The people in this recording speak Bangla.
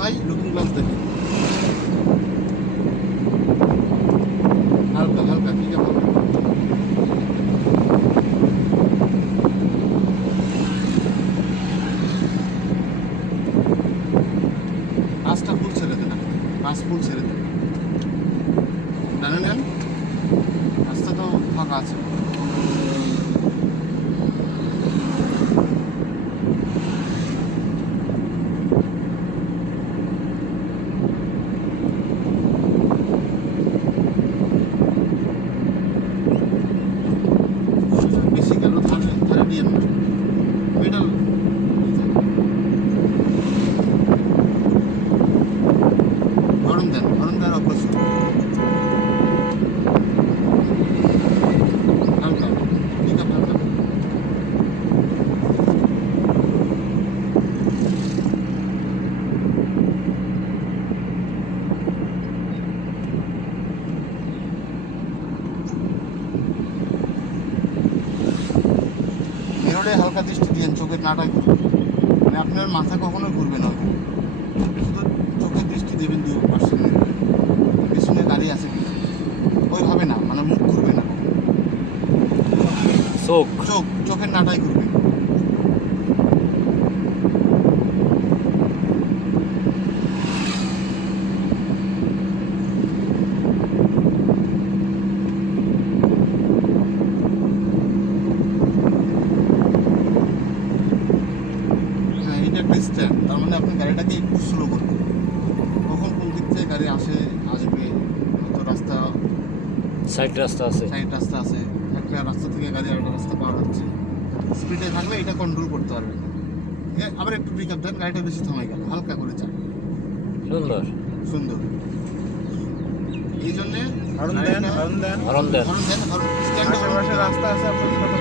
ভাই লুকিং গ্লাস দেখেন, হালকা হালকা ঠিক আছে। পাঁচটা ফুল ছেড়ে দেন, 5 ফুল ছেড়ে দেন, জানে নেন রাস্তা তো ফাঁকা আছে। বেশি গেল ধারে ধারে দিয়ে না, মিডল হরন দেন, হরন দেওয়ার অভ্যস্ত, হালকা ঠিক আছে হালকা। মেরোডে হালকা দৃষ্টি দিয়েন, চোখের নাটাই ঘুরবে, মানে আপনার মাথা কখনো ঘুরবে না, শুধু চোখের দৃষ্টি দেবেন দিয়ে পাশে পেছনে গাড়ি আছে কি ওইভাবে না, মানে মুখ ঘুরবে না, চোখের নাটাই ঘুরবে। হ্যাঁ এটা একটা স্ট্যান্ড, তার মানে আপনি গাড়িটাকে একটু স্লো করবেন, কখন কোন দিক থেকে গাড়ি আসবে, হয়তো রাস্তা সাইড রাস্তা আছে, একটা রাস্তা থেকে গাড়ি আরেকটা রাস্তা পার হচ্ছে, স্পিডে থাকলে এটা কন্ট্রোল করতে পারবেন না। আবার একটু পিক আপ দেন, গাড়িটা বেশি থামাই গেল, হালকা করে চান, সুন্দর সুন্দর। এই জন্যে হরন দেন, হরন দেন। হরন দেন। হরন দেন, স্ট্যান্ডে আশেপাশে রাস্তা আছে, আপনার সাথে